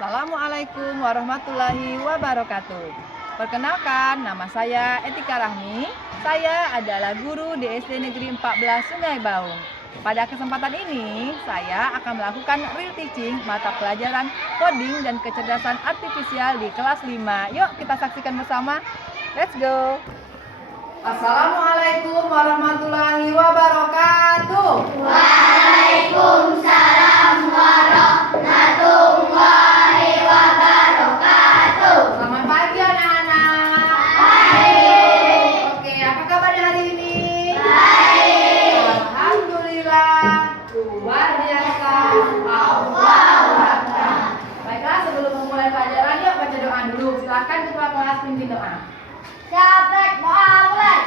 Assalamualaikum warahmatullahi wabarakatuh. Perkenalkan, nama saya Etika Rahmi. Saya adalah guru di SD Negeri 14 Sungai Baung. Pada kesempatan ini, saya akan melakukan real teaching mata pelajaran coding dan kecerdasan artifisial di kelas 5. Yuk kita saksikan bersama. Let's go. Assalamualaikum warahmatullahi wabarakatuh. Waalaikumsalam warahmatullahi wabarakatuh. Selamat pagi anak-anak. Baik. Oke, apa kabarnya hari ini? Baik. Alhamdulillah, luar biasa. Allahu Akbar. Baiklah, sebelum memulai pelajaran, yuk baca doa dulu. Silakan ketua kelas pimpin doa. Siapa doa mulai?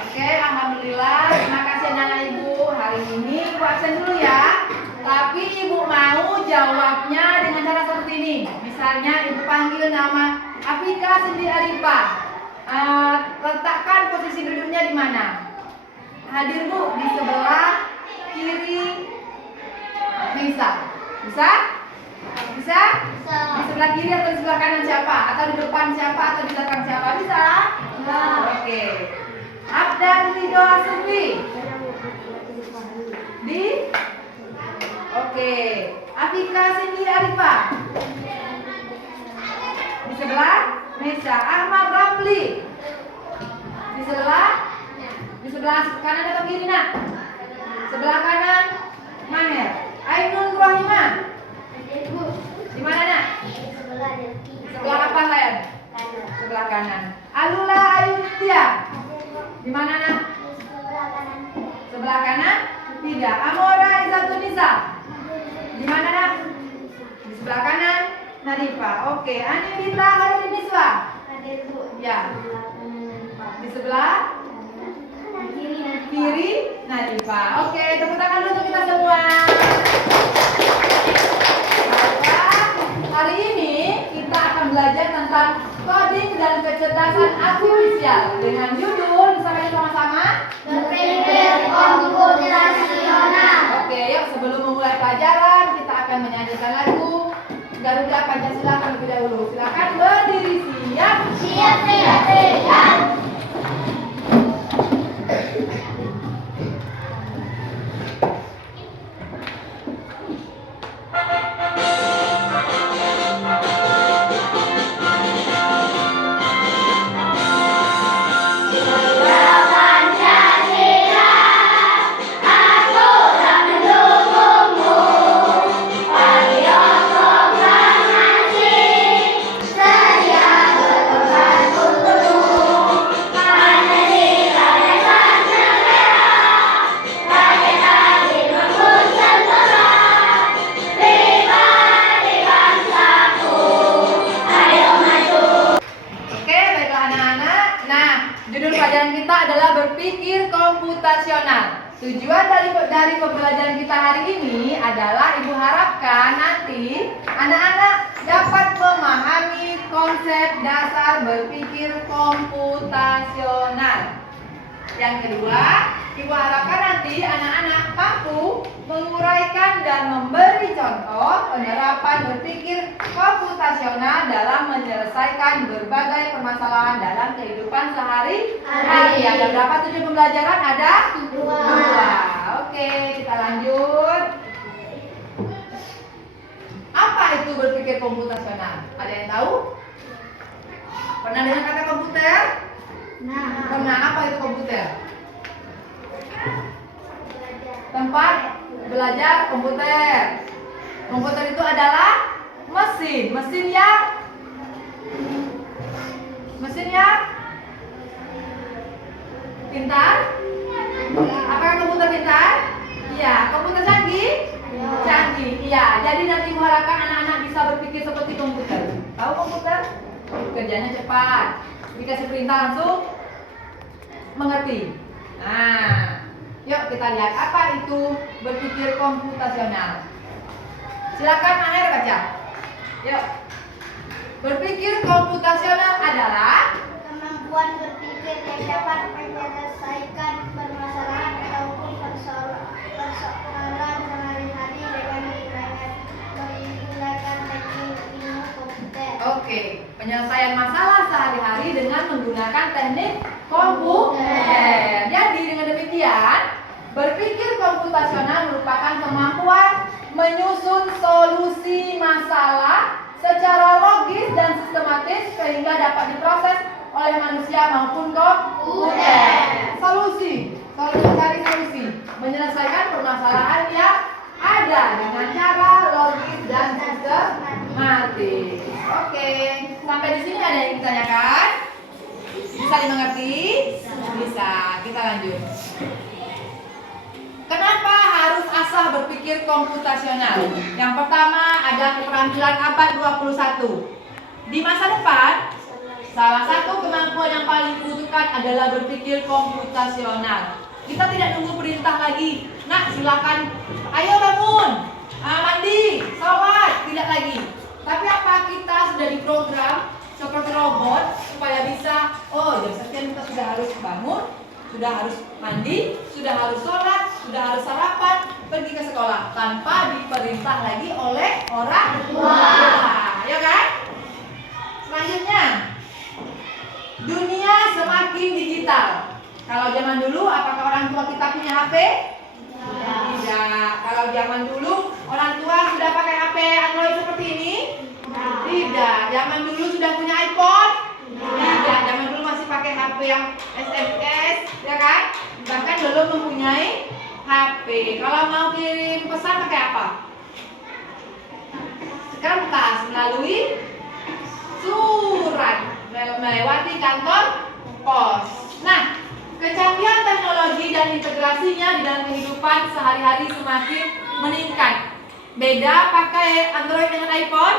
Oke, alhamdulillah. Terima kasih anak-anak ibu. Hari ini ibu absen dulu ya. Tapi ibu mau jawabnya dengan cara seperti ini. Misalnya ibu panggil nama Afika Sindi Arifah. Letakkan posisi duduknya di mana? Hadir bu di sebelah kiri Nisa. Bisa? Bisa? Di sebelah kiri atau di sebelah kanan siapa? Atau di depan siapa? Atau di belakang siapa? Bisa? Oke. Abdan Ridho Asumbi. Di? Oke. Afika Sindi Arifah. Di sebelah Nisa. Ahmad Ramli. Di sebelah? Di sebelah kanan atau kiri nak? Sebelah kanan Maher. Ainun Rohimah. Di mana nak? Sebelah apa sayang? Sebelah kanan. Alula Ayutia. Di mana nak? Sebelah kanan? Tidak. Amora Izatunisa. Di mana nak? Di sebelah kanan. Nadifa. Oke. Anindita Halimiswa. Ya. Di sebelah kiri Nadifa. Oke. Tepuk tangan dulu untuk kita semua. Hari ini kita akan belajar tentang coding dan kecerdasan artifisial dengan judul bersama sama-sama Berpikir komputasional. Oke, yuk sebelum memulai pelajaran kita akan menyanyikan lagu Garuda Pancasila terlebih dahulu. Silakan berdiri siap. Siap, siap, siap. Oke, baiklah anak-anak. Nah, judul pelajaran kita adalah berpikir komputasional. Tujuan dari pembelajaran kita hari ini adalah ibu harapkan nanti anak-anak dapat memahami konsep dasar berpikir komputasional. Yang kedua, ibu harapkan nanti anak-anak mampu menguraikan dan memberi contoh penerapan berpikir komputasional dalam menyelesaikan berbagai permasalahan dalam kehidupan sehari-hari. Ada berapa tujuan pembelajaran? Ada Dua. Oke, kita lanjut. Apa itu berpikir komputasional? Ada yang tahu? Pernah dengar kata komputer? Pernah. Apa itu komputer? Tempat belajar komputer. Komputer itu adalah mesin yang pintar. Apakah komputer pintar? Iya. Komputer canggih? Canggih. Iya. Jadi nanti mengharapkan anak-anak bisa berpikir seperti komputer. Tahu komputer? Kerjanya cepat. Dikasih perintah langsung mengerti. Nah, Yuk kita lihat apa itu berpikir komputasional. Silakan Maher baca. Yuk. Berpikir komputasional adalah Kemampuan berpikir yang dapat menyelesaikan permasalahan ataupun persoalan sehari-hari dengan menggunakan teknik ilmu komputer. oke, penyelesaian masalah sehari-hari dengan menggunakan teknik komputer. Jadi dengan demikian, berpikir komputasional merupakan kemampuan menyusun solusi masalah secara logis dan sistematis sehingga dapat diproses oleh manusia maupun komputer. Solusi, mencari solusi, menyelesaikan permasalahan yang ada dengan cara logis dan sistematis. Oke, sampai di sini ada yang ditanyakan? Bisa dimengerti? Bisa. Kita lanjut. Kenapa harus asah berpikir komputasional? Yang pertama ada keterampilan abad 21. Di masa depan, salah satu kemampuan yang paling dibutuhkan adalah berpikir komputasional. Kita tidak nunggu perintah lagi. Nak, silakan. Ayo bangun, mandi, sholat. Tidak lagi. Tapi apa kita sudah diprogram seperti robot supaya bisa, oh jam sekian kita sudah harus bangun, sudah harus mandi, sudah harus sholat, sudah harus sarapan, pergi ke sekolah tanpa diperintah lagi oleh orang tua, ya kan? Selanjutnya, dunia semakin digital. Kalau zaman dulu, apakah orang tua kita punya HP? Tidak. Kalau zaman dulu, orang tua sudah pakai HP Android seperti ini? Tidak. Zaman dulu sudah punya iPhone? Tidak. Zaman dulu masih pakai HP yang SMS, ya kan? Bahkan belum mempunyai HP. Kalau mau kirim pesan pakai apa? Kertas, melalui surat, melewati kantor pos. Nah, kecanggihan teknologi dan integrasinya di dalam kehidupan sehari-hari semakin meningkat. Beda pakai Android dengan iPhone?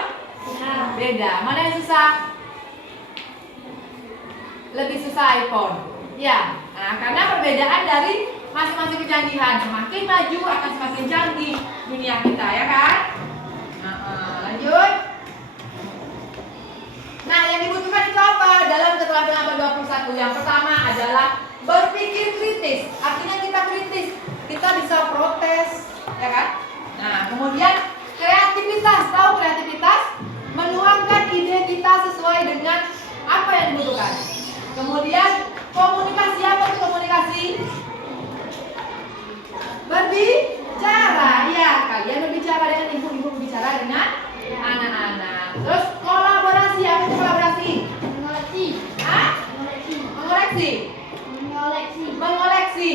Beda. Mana yang susah? Lebih susah iPhone. Ya. Nah, karena perbedaan dari masing-masing kecanggihan. Semakin maju akan semakin canggih dunia kita, ya kan? Lanjut. Nah, yang dibutuhkan itu apa dalam keterampilan abad 21? Yang pertama adalah berpikir kritis. Artinya kita kritis, kita bisa protes, ya kan? Nah, kemudian kreativitas. Tahu kreativitas? Menuangkan ide kita sesuai dengan apa yang dibutuhkan. Kemudian komunikasi. Apa itu komunikasi? Berbicara. Ya, kalian berbicara dengan ibu-ibu, berbicara dengan anak-anak. Terus kolaborasi. Apa itu kolaborasi? Mengoleksi. Hah? Mengoleksi. Mengoleksi.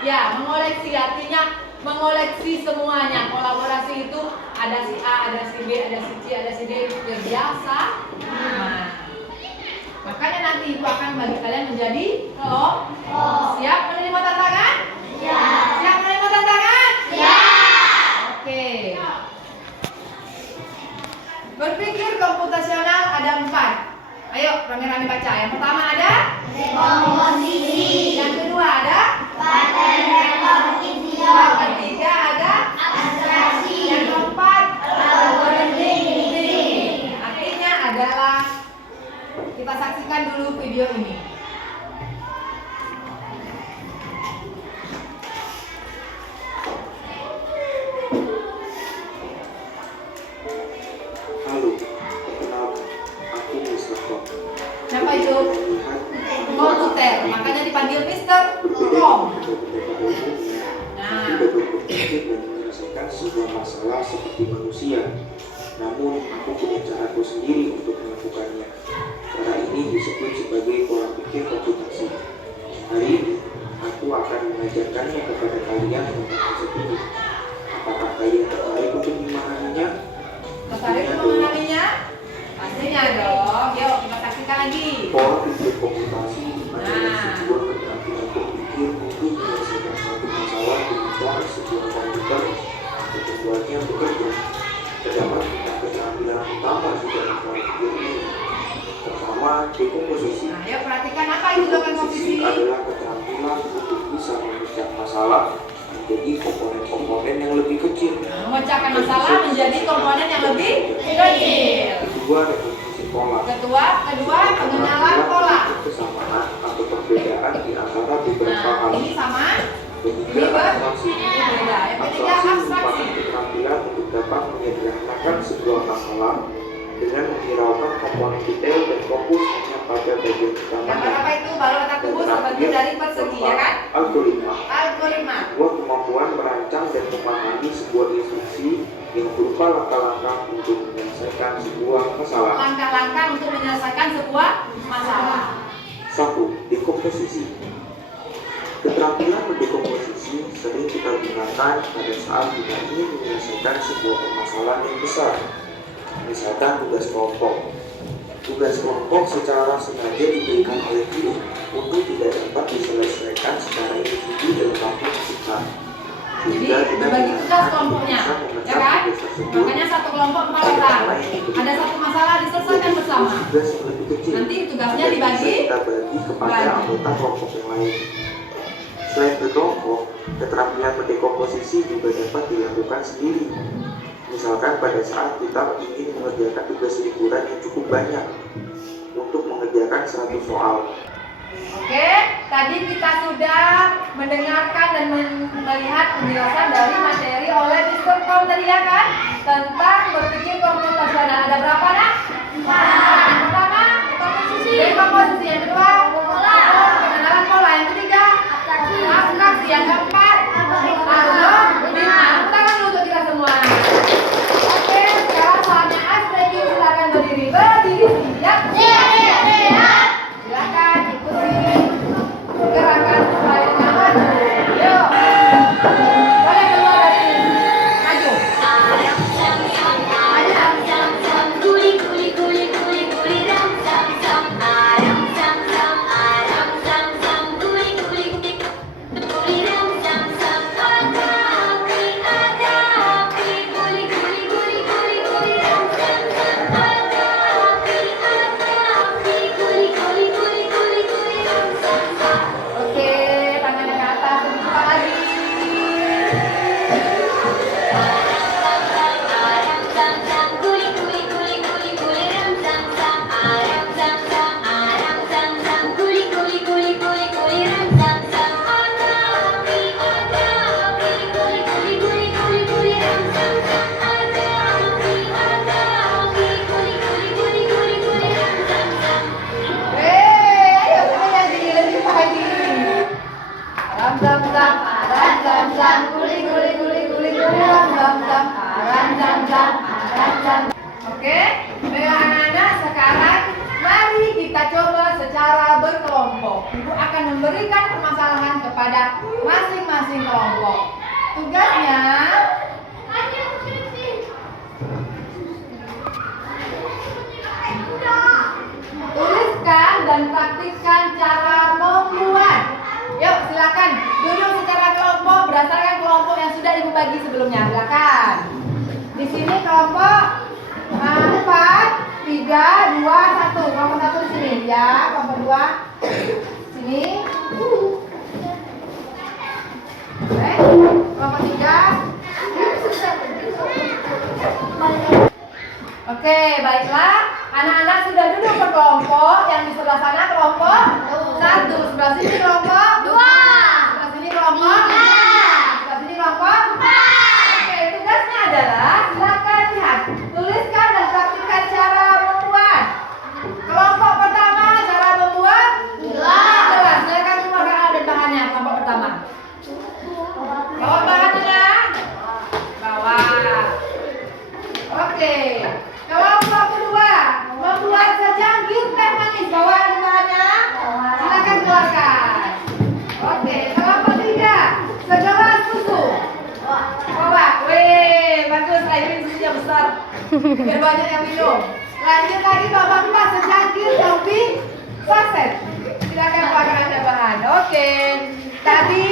Ya, mengoleksi artinya mengoleksi semuanya. Kolaborasi itu ada si A, ada si B, ada si C, ada si D, biasa. Nah, makanya nanti ibu akan bagi kalian menjadi kelompok. Siap menerima tantangan? Ya. Siap menerima tantangan? Ya. Oke. Berpikir komputasional ada 4. Ayo rame-rame baca. Yang pertama ada Komposisi. yang kedua ada Pattern recognition. yang ketiga ada Abstraksi. yang keempat Algorithm. artinya adalah kita saksikan dulu video ini. Halo, perkenalkan, aku Mr. Tom. Siapa itu? Komputer, makanya dipanggil Mr. Tom. Nah, Tidak berpikir dan menyelesaikan sebuah masalah seperti manusia. Namun, aku punya caraku sendiri untuk melakukannya. Cara ini disebut sebagai pola pikir komputasi. Hari ini, aku akan mengajarkannya kepada kalian tentang konsep ini. Apakah kalian tertarik untuk memahaminya? tertarik memahaminya? Pastinya dong. Yuk kita saksikan lagi. Pola pikir komputasi adalah sebuah keterampilan berpikir untuk menyelesaikan suatu masalah dengan cara sebuah komputer untuk membuatnya bekerja. Terdapat 4 keterampilan utama di dalam pola pikir ini. Pertama, dekomposisi. Nah, yuk perhatikan apa itu dekomposisi. Dekomposisi adalah keterampilan untuk bisa memecah masalah menjadi komponen-komponen yang lebih kecil. Memecahkan masalah menjadi komponen yang lebih kecil. Kedua, definisi pola. Kedua, pengenalan pola. Kesamaan atau perbedaan di antara beberapa hal. Ini sama. Ketiga, abstraksi. Beda. Yang ketiga, Abstraksi abstraksi. merupakan keterampilan untuk dapat menyederhanakan sebuah masalah dengan menghiraukan komponen detail dan fokus hanya pada bagian Yang utamanya. berapa itu baru kata kubus terbentuk dari persegi, ya kan? Algoritma. Algoritma. Sebuah kemampuan merancang dan memahami sebuah instruksi yang berupa langkah-langkah untuk menyelesaikan sebuah masalah. Langkah-langkah untuk menyelesaikan sebuah masalah. 1. Dekomposisi. Keterampilan mendekomposisi sering kita gunakan pada saat kita ingin menyelesaikan sebuah permasalahan yang besar. Misalkan tugas kelompok. Tugas kelompok secara sengaja diberikan oleh guru untuk tidak dapat diselesaikan secara individu dalam waktu yang singkat. Jadi berbagi tugas kelompoknya, ya kan? Makanya satu kelompok 4 orang. Ada satu masalah diselesaikan bersama. Tugas yang lebih kecil. Nanti tugasnya dibagi. Kita bagi kepada anggota kelompok yang lain. Selain berkelompok, keterampilan mendekomposisi juga dapat dilakukan sendiri. Misalkan pada saat kita ingin mengerjakan tugas liburan yang cukup banyak untuk mengerjakan 100 soal. Oke, tadi kita sudah mendengarkan dan melihat penjelasan dari materi oleh Mr. Tom tadi, ya kan? Tentang berpikir komputasional. Ada berapa, nak? Yang pertama, dekomposisi. Yang kedua, pengenalan pola. Yang ketiga, abstraksi. Yang keempat, algoritma. Tangan dulu untuk kita semua. Oke, sekarang saatnya Astrid. Silakan berdiri. Siap. Silakan ikuti gerakan selanjutnya. Maju. Yuk. Boleh keluar dari sini. Maju. Oke, tangannya ke atas. Lebih cepat lagi. Ayo kita nyanyi lebih pagi. Ram zam zam, ram zam zam, guli guli guli guli guli ram zam zam, ram zam zam, ram zam. Oke, baiklah anak-anak, sekarang mari kita coba secara berkelompok. Ibu akan memberikan permasalahan kepada masing-masing kelompok. Tugasnya tuliskan dan praktikkan cara membuat. Yuk, silakan duduk secara kelompok berdasarkan kelompok yang sudah ibu bagi sebelumnya. Silakan. Di sini kelompok 4, 3, 2, 1. Kelompok 1 di sini, ya. Kelompok 2 sini. Oke. Kelompok 3. Oke, baiklah. Anak-anak sudah duduk berkelompok. Yang di sebelah sana kelompok 1, sebelah sini kelompok 2, sebelah sini kelompok 3, sebelah sini kelompok 4. Oke, tugasnya adalah silakan lihat, tuliskan dan praktikkan cara membuat. Kelompok pertama cara membuat gelas. Silakan keluarkan alat dan bahannya. Kelompok pertama. Bawa bahannya. Bawa. Oke. Kelompok kedua membuat secangkir teh manis. Bawa bahannya. Silakan keluarkan. Oke. Kelompok 3 segelas susu. Bawa. Wih, bagus. Ini susunya besar. Biar banyak yang minum. Lanjut lagi kelompok 4 secangkir topi saset. Silakan keluarkan ada bahan. Oke. Tadi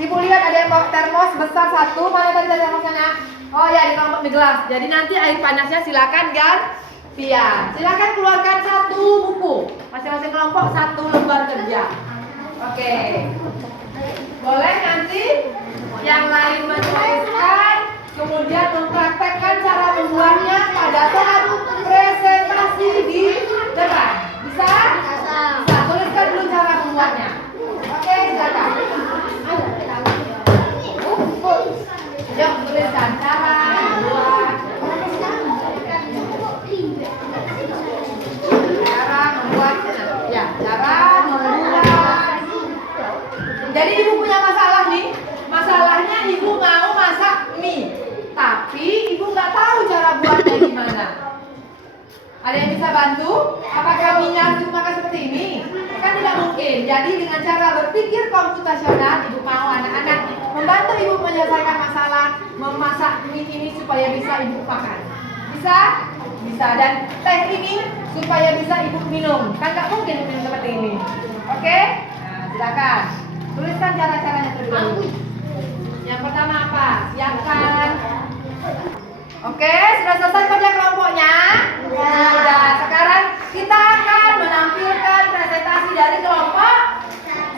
ibu lihat ada yang bawa termos besar 1. Mana tadi termosnya? Oh ya, di kelompok gelas. Jadi nanti air panasnya silakan gantian. Silakan keluarkan 1 buku. Masing-masing kelompok 1 lembar kerja. Oke. Boleh nanti yang lain menuliskan, kemudian mempraktekkan cara membuatnya pada saat presentasi di depan. Bisa? Bisa. Tuliskan dulu cara membuatnya. Oke, silakan. Yuk, tuliskan cara membuat. Cara membuat. Ya, cara membuat. Jadi ibu punya masalah nih. Masalahnya ibu mau masak mie, tapi ibu nggak tahu cara buatnya gimana. Ada yang bisa bantu? Apakah mie harus ibu makan seperti ini? Kan tidak mungkin. Jadi dengan cara berpikir komputasional, ibu mau anak-anak membantu ibu menyelesaikan masalah memasak mie ini supaya bisa ibu makan. Bisa? Bisa. Dan teh ini supaya bisa ibu minum. Kan nggak mungkin minum seperti ini. Oke? Nah, silakan. Tuliskan cara-caranya terlebih dahulu. Yang pertama apa? Siapkan. Oke, sudah selesai kerja kelompoknya? Sudah. Sekarang kita akan menampilkan presentasi dari kelompok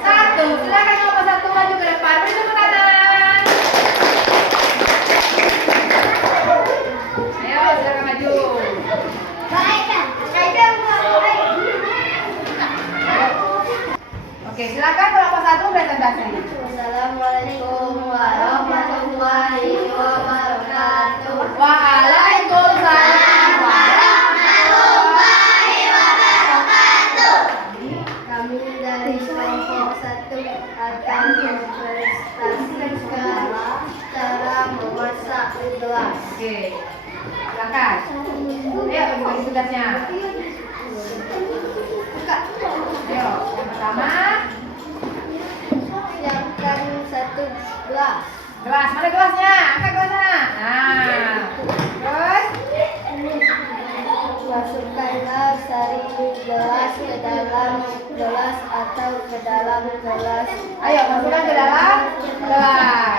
1. Silakan kelompok 1 maju ke depan. Beri tepuk tangan. Ayo, silakan maju. Oke, silakan kelompok 1 presentasi. Assalamualaikum warahmatullahi wabarakatuh. Waalaikumsalam warahmatullahi wabarakatuh. Kami dari kelompok 1 akan mempresentasikan cara memasak gelas. Oke, silakan. Ayo, bagi tugasnya. Ayo, yang pertama. Siapkan 1 gelas. Gelas, mana gelasnya? Angkat gelasnya. Nah, terus Masukkanlah sari gelas ke dalam gelas atau ke dalam gelas. ayo masukkan ke dalam gelas.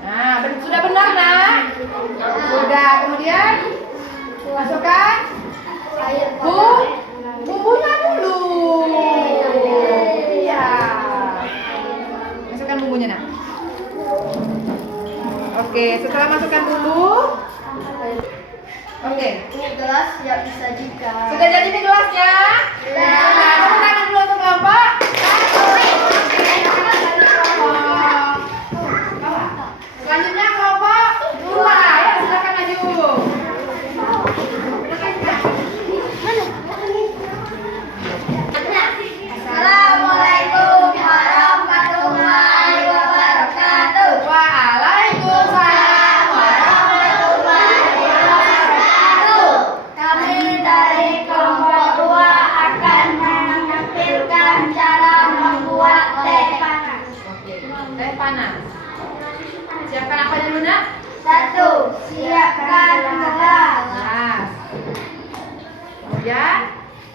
Nah, sudah benar, Nak? Sudah. Kemudian masukkan Air bumbunya dulu. Iya. Masukkan bumbunya, Nak. Oke, setelah masukkan bumbu. Oke. Ini gelas siap disajikan. Sudah jadi nih gelasnya? Sudah. Nah, tepuk tangan dulu untuk kelompok. Selanjutnya kelompok 2. Ya, silakan maju. Assalamualaikum warahmatullahi wabarakatuh. Waalaikumsalam Warahmatullahi wabarakatuh. Kami dari kelompok 2 akan menampilkan cara membuat teh panas. Oke, teh panas. Siapkan apa dulu, Nak? 1. Siapkan gelas. Gelas. Kemudian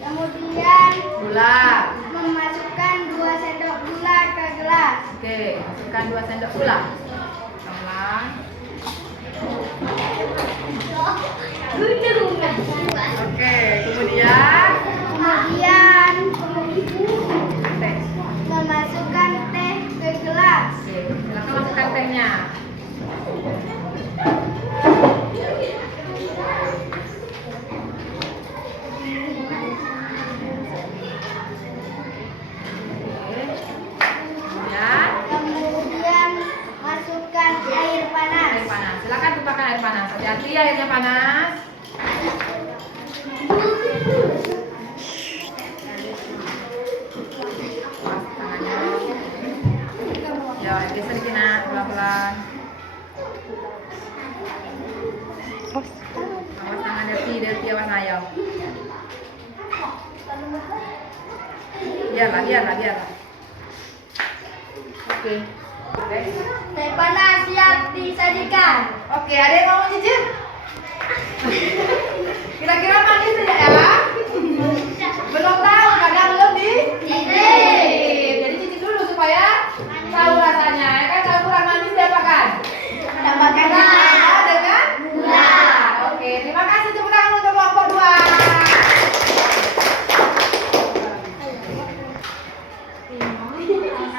Kemudian gula. memasukkan 2 sendok gula ke gelas. Oke, masukkan 2 sendok gula. Pelan. Oke, kemudian teh. memasukkan teh ke gelas. Oke, silakan masukkan tehnya. Kemudian masukkan air panas. Air panas. Silakan tumpahkan air panas. Hati-hati airnya panas. Pas tangannya. Ya, geser dikit, Nak, pelan-pelan. Awas tangan Delti, awas ayo. Biarlah. Oke. Teh panas siap disajikan. Oke, ada yang mau cicip? Kira-kira manis tidak ya? Belum tahu, karena belum dicicip. Jadi cicip dulu supaya tahu rasanya. Ya kan kalau kurang manis diapakan? Tambahkan Ditambah dengan gula. Oke, terima kasih tepuk tangan untuk kelompok 2.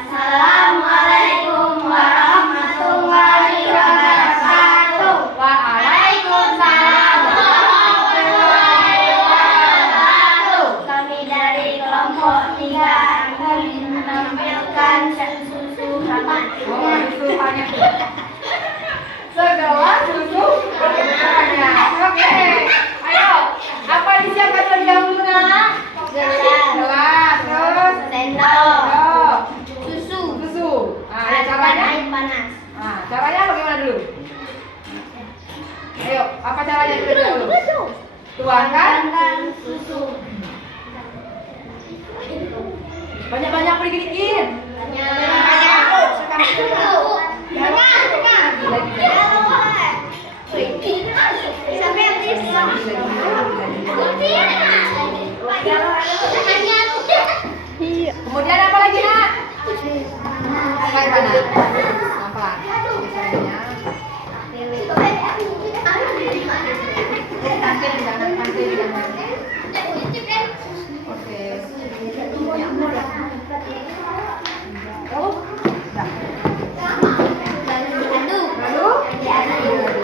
Assalamualaikum warahmatullahi wabarakatuh. Waalaikumsalam warahmatullahi wabarakatuh. Kami dari kelompok 3 ingin menampilkan susu hangat. Oh, susu hangat. Segelas susu hangat. Oke. Ayo, apa disiapkan terlebih dahulu, Nak? Gelas, terus Sendok. sendok, Susu. susu. Nah, ya caranya? Air panas. Nah, caranya bagaimana dulu? Ayo, apa caranya dulu? Tuangkan. Tuangkan susu. Banyak-banyak dikit-dikit. Kemudian apa lagi, Nak? Air panas. Pelan-pelan. Misalnya. Pantai di kanan. Oke. Oh, dah. Lalu?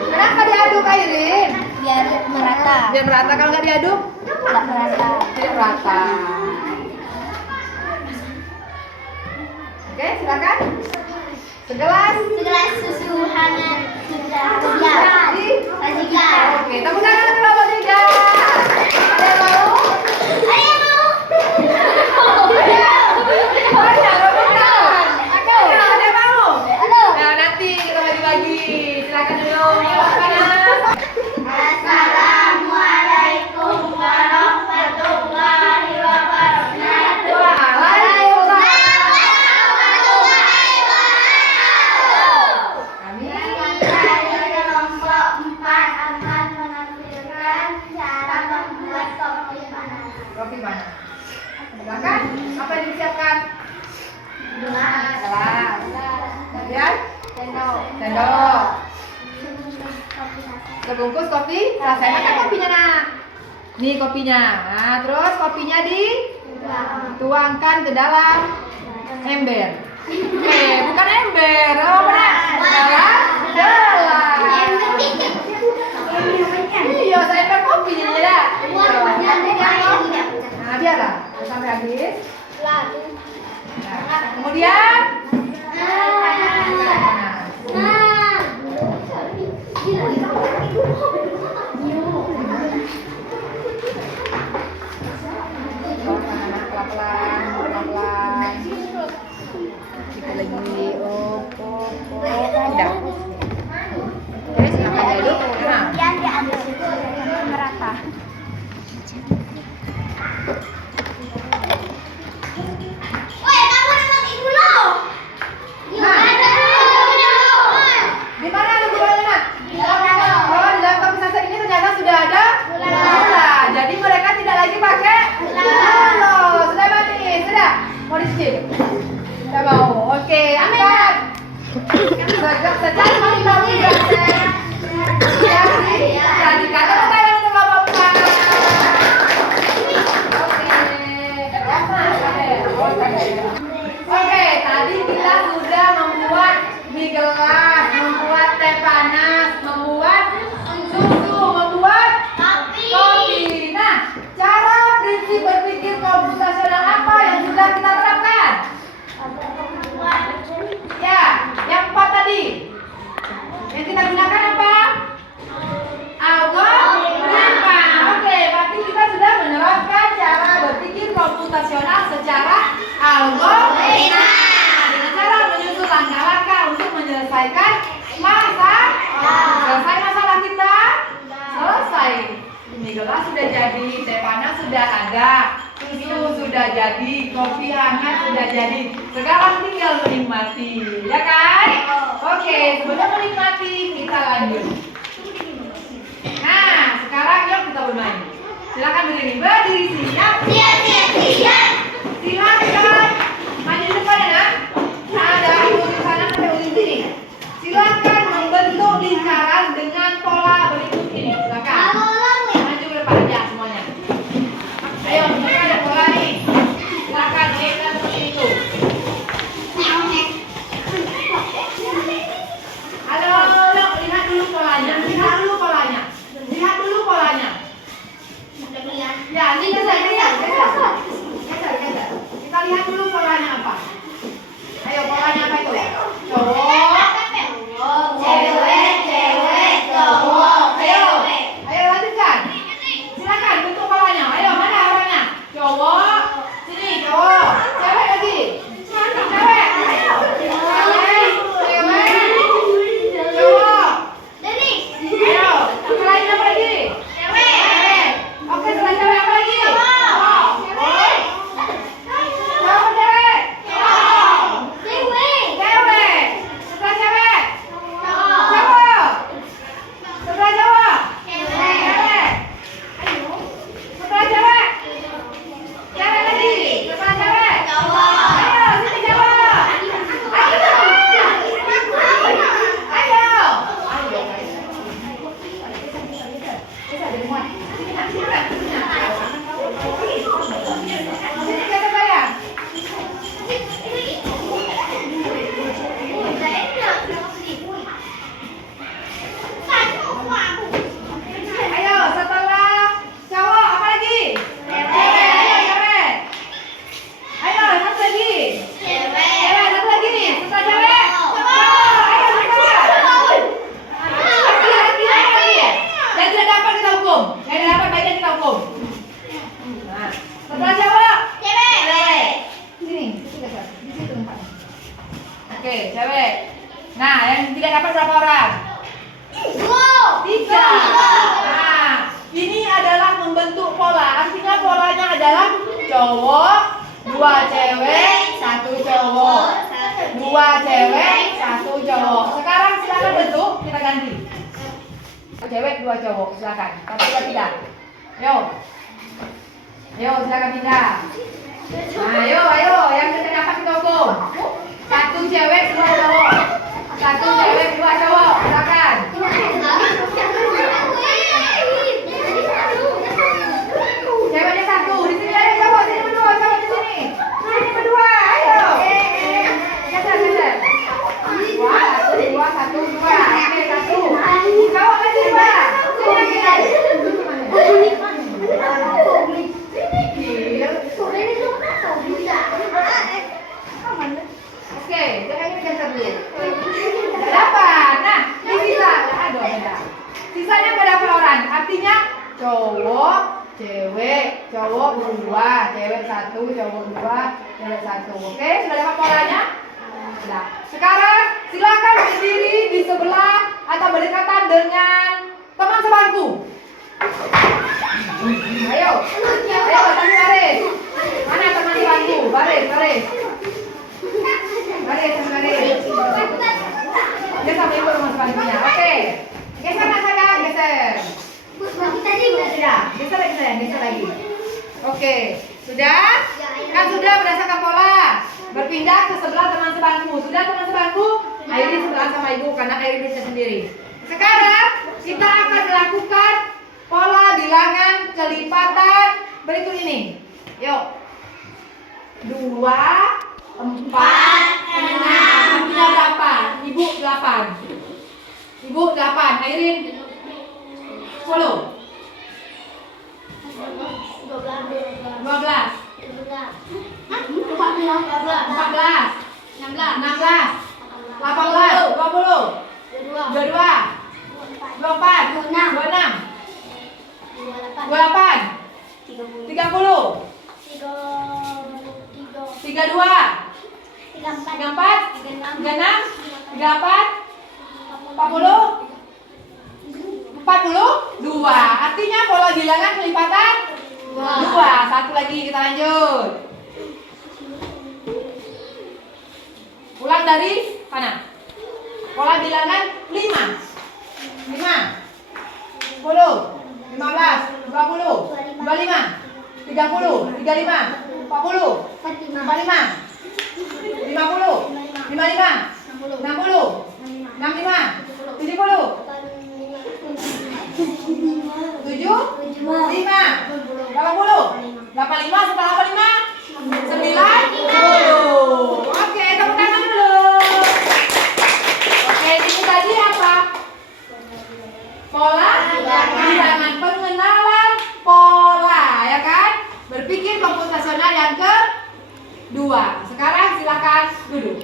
Kenapa diaduk, Airin? Biar merata. Biar merata. Kalau nggak diaduk, Tidak merata. tidak merata. Oke, silakan. Segelas. Segelas susu hangat sudah siap. Sajikan. Oke, tepuk tangan untuk kelompok 3. Ada yang mau? Ayo mau. Banyak, rebutan. Ada yang mau? Aduh. Nah, nanti kita bagi-bagi. Silakan dulu. Panas. Assalamualaikum warahmatullahi wabarakatuh. Amin. Dari kelompok 4 akan menampilkan cara membuat kopi panas. Kopi panas. Silakan. Apa yang disiapkan? Gelas. Gelas. Kemudian Sendok. sendok. Sebungkus kopi. Rasain makan kopinya, Nak. Nih kopinya. Nah, terus kopinya dituangkan ke dalam ember. Bukan ember. Apa benar? Gelas. Iya, saya ember kopi jadi ya. Nah, biarlah sampai habis. Nah, kemudian pelan-pelan. Kita lagi udah. Oke, silakan diaduk. Nah, Kemudian diaduk merata. Woi, kamu dapat ibu lo. di mana ada gulanya, Nak? Oh, di dalam kopi saset ini ternyata sudah ada gula. Jadi mereka tidak lagi pakai gula. Sudah mati, sudah. Mau dicicip? Tidak mau. Oke, angkat. Sejak kami mau tidak jadi kata tangan untuk Bapak. Oke, tadi kita sudah membuat mie gelas, membuat teh panas, membuat susu, membuat kopi. Nah, cara prinsip berpikir komputasional apa yang sudah kita terapkan? Ya, yang 4 tadi. Yang kita gunakan apa? Algoritma. Oke, berarti kita sudah menerapkan cara berpikir komputasional secara algoritma. Dengan cara menyusun langkah-langkah untuk menyelesaikan masalah. Selesai masalah kita? Selesai. Mie gelas sudah jadi, teh panas sudah ada, susu sudah jadi, kopi hangat sudah jadi. Sekarang tinggal menikmati, ya kan? Oke, sebelum menikmati kita lanjut. Nah, sekarang yuk kita bermain. Silakan berdiri siap. Silakan maju di depan ya, Nak. Nah, dari ujung sana sampai ujung sini. Silakan membentuk lingkaran dengan pola berikut ini. Silakan. Maju ke depan aja semuanya. Ayo, ini ada pola nih. Silakan lihat seperti itu. Di situ tempatnya. Oke, cewek. Nah, yang tidak dapat berapa orang? 3. Nah, ini adalah membentuk pola. Artinya polanya adalah cowok, 2 cewek, 1 cowok. 2 cewek, 1 cowok. Sekarang silakan bentuk, kita ganti. Cewek, 2 cowok, silakan. Tapi tidak. Yo. Yo, silakan pindah. Nah, ayo, yang tidak dapat kita hukum. 1 cewek, 2 cowok. 1 cewek, 2 cowok, silakan. Ceweknya 1, di sini ayo cowok, sini berdua, cowok di sini. Sini berdua, ayo. Geser. 2, 1, 2. Oke, 1. Cowok lagi 2. Sini lagi. Oke, jangan geser dulu. Gak dapat. Nah, ini sisa. Aduh, beda. Sisanya gak dapat orang. Artinya cowok, cewek, cowok 2, cewek 1, cowok 2, cewek 1. Oke, sudah dapat polanya? Nah, sekarang silakan berdiri di sebelah atau berdekatan dengan teman sebangku. Ayo, tadi baris. Mana teman sebangku? Baris. Baris. Dia sama ibu teman sebangkunya. Oke, geser saya, geser. Tidak, geser lagi. Oke, sudah? Kan sudah berdasarkan pola. Berpindah ke sebelah teman sebangku. Sudah teman sebangku? Airin sebelah sama ibu karena Airin bisa sendiri. Sekarang kita akan melakukan pola bilangan kelipatan berikut ini. Yuk. 2, 4, 6. Artinya 8. Ibu 8. Ibu 8. Airin 10. 12. 14, 16, 18, 20, 22, 24, 26, 28, 30, 32, 34, 36, 38, 40, 42. Artinya pola bilangan kelipatan 2. Satu lagi, kita lanjut. Ulang dari mana? Pola bilangan 5, 10, 15, 20, 25, 30, 35, 40, 45, 50, 55, 60, 65, 70, 75, 80, 85, 90. Oke, tepuk tangan dulu. Oke, ini tadi apa? Pola bilangan, pengenalan pola, ya kan? Berpikir komputasional yang kedua. Sekarang silakan duduk.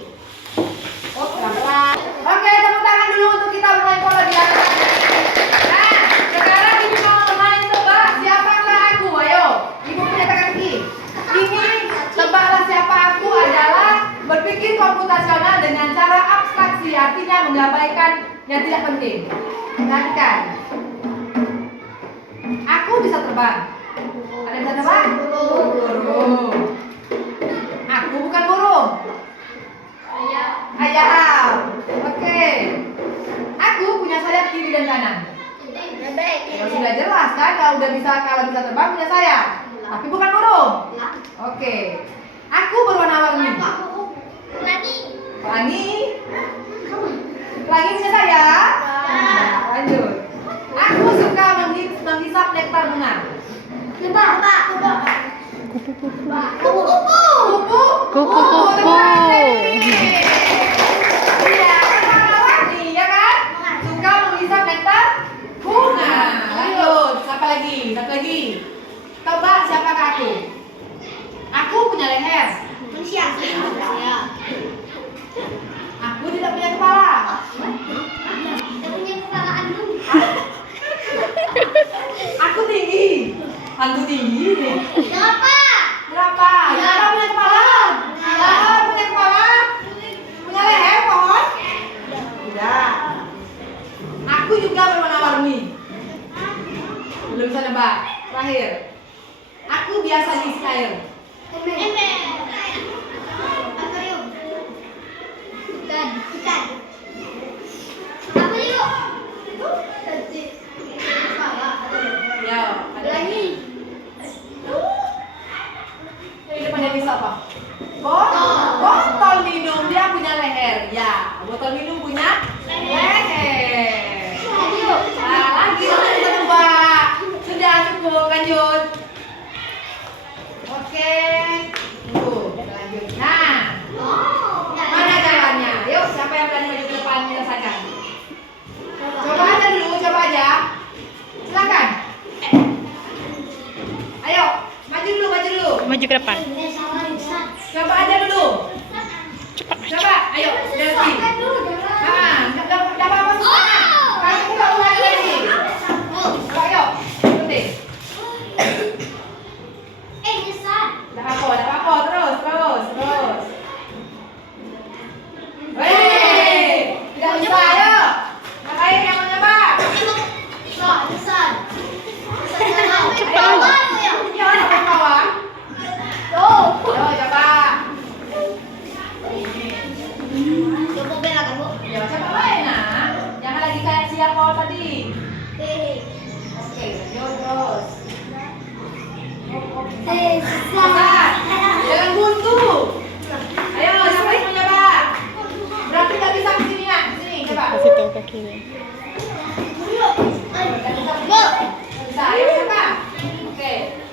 Oh, pelan-pelan. Oke, tepuk tangan dulu untuk kita bermain pola bilangan. Nah, sekarang ibu mau main tebak siapakah aku. Ayo, ibu punya kaki. Ini tebaklah siapa aku adalah berpikir komputasional dengan cara abstraksi, artinya mengabaikan yang tidak penting. Perhatikan. Aku bisa terbang. Ada yang bisa terbang? Burung. Aku bukan burung. Ayam. Oke. Aku punya sayap kiri dan kanan. Ya sudah jelas kan, kalau bisa terbang punya sayap. Tapi bukan burung. Oke. Aku berwarna-warni. Pelangi. Pelangi punya sayap. Lanjut. Aku suka menghisap nektar bunga. Kupu-kupu. Iya, warna-warni ya kan? Suka menghisap nektar bunga. Lanjut, siapa lagi? Satu lagi. Tebak siapakah aku? Aku punya leher. Aku tidak punya kepala. Aku tinggi. Hantu tinggi nih. Berapa? Berapa punya kepala? terakhir. Aku biasa diisi air. Akuarium. Ikan. Apa yuk? Ya, ada lagi. Ini depannya bisa apa? Botol minum, dia punya leher. Ya, botol minum punya leher. Nah, lagi kedua. Sudah cukup, lanjut. Oke. Tunggu, kita lanjut. Nah, mana jalannya? Yuk, siapa yang berani maju ke depan menyelesaikan? Coba aja dulu, coba aja. Silakan. Ayo, maju dulu. Maju ke depan. Coba aja dulu. Coba, ayo, Delvi. Enggak apa-apa semua. Kamu enggak ulangi lagi. Ayo, ikuti. Enggak apa-apa, terus. Weh, tidak bisa, ayo. Ngapain yang mau nyoba? Ayo, sampai bawah. Ayo, coba. Ya, coba lain, nah. Jangan lagi kayak siapa tadi. Oke, yuk terus. Cepat. Jangan buntu. Ayo, siapa yang mau nyoba? Berarti nggak bisa ke sini ya? Ke sini, coba. Kasih tahu kakinya. Bisa, ayo siapa? Oke.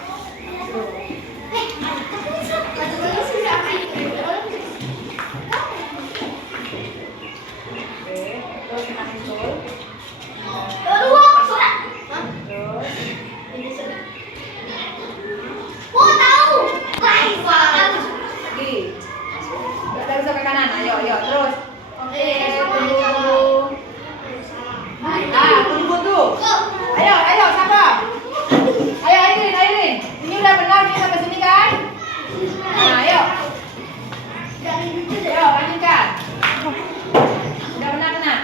Oke, terus kita susul. Terus. Lagi. Kita bisa ke kanan. Ayo, terus. Oke, tunggu. Tunggu tuh. Ayo, siapa? Ayo, Airin. Ini udah benar nih sampai sini kan? Nah, ayo. Ayo, lanjutkan. Udah benar kena.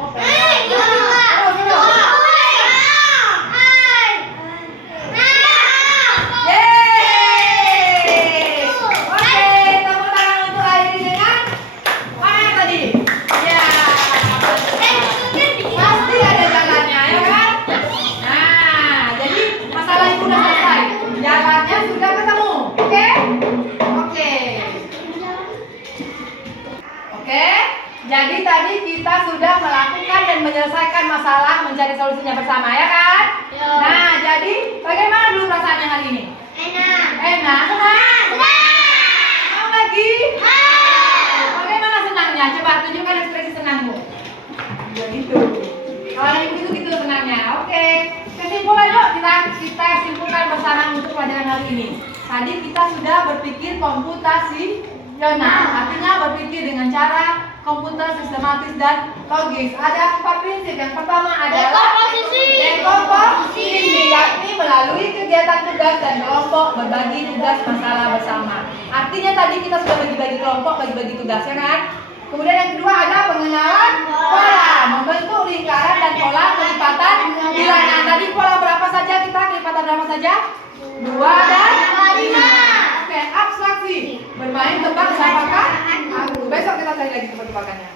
Oke. Terus. Yeay. Oke, tepuk tangan untuk Airin dengan mana tadi? Ya. Pasti ada jalannya, ya kan? Nah, jadi masalah itu udah selesai. Jalannya sudah ketemu. Oke? Oke. Jadi tadi kita sudah melakukan dan menyelesaikan masalah mencari solusinya bersama, ya kan? Nah, jadi bagaimana dulu perasaannya hari ini? Enak. Senang? Mau lagi? Bagaimana senangnya? Coba tunjukkan ekspresi senangmu. Ya gitu. Kalau lagi begitu senangnya. Oke. Kesimpulan yuk kita simpulkan bersama untuk pelajaran hari ini. Tadi kita sudah berpikir komputasional, artinya berpikir dengan cara komputer sistematis dan logis. Ada 4 prinsip. Yang pertama adalah dekomposisi, yakni melalui kegiatan tugas dan kelompok berbagi tugas masalah bersama. Artinya tadi kita sudah bagi-bagi kelompok, bagi-bagi tugas, ya kan? Kemudian yang kedua ada pengenalan pola, membentuk lingkaran dan pola kelipatan bilangan. Tadi pola berapa saja kita? Kelipatan berapa saja? 2 dan 5. Oke, abstraksi, bermain tebak siapakah aku. Besok kita cari lagi tebak-tebakannya.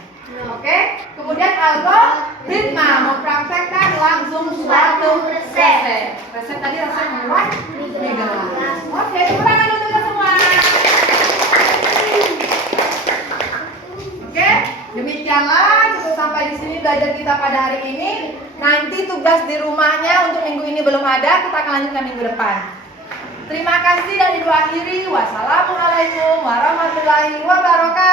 Oke, kemudian algoritma, mempraktekkan langsung suatu resep. Resep tadi resep membuat mie gelas. Oke, tepuk tangan untuk kita semua. Oke, demikianlah cukup sampai di sini belajar kita pada hari ini. Nanti tugas di rumahnya untuk minggu ini belum ada, kita akan lanjutkan minggu depan. Terima kasih dan diakhiri. Wassalamualaikum warahmatullahi wabarakatuh.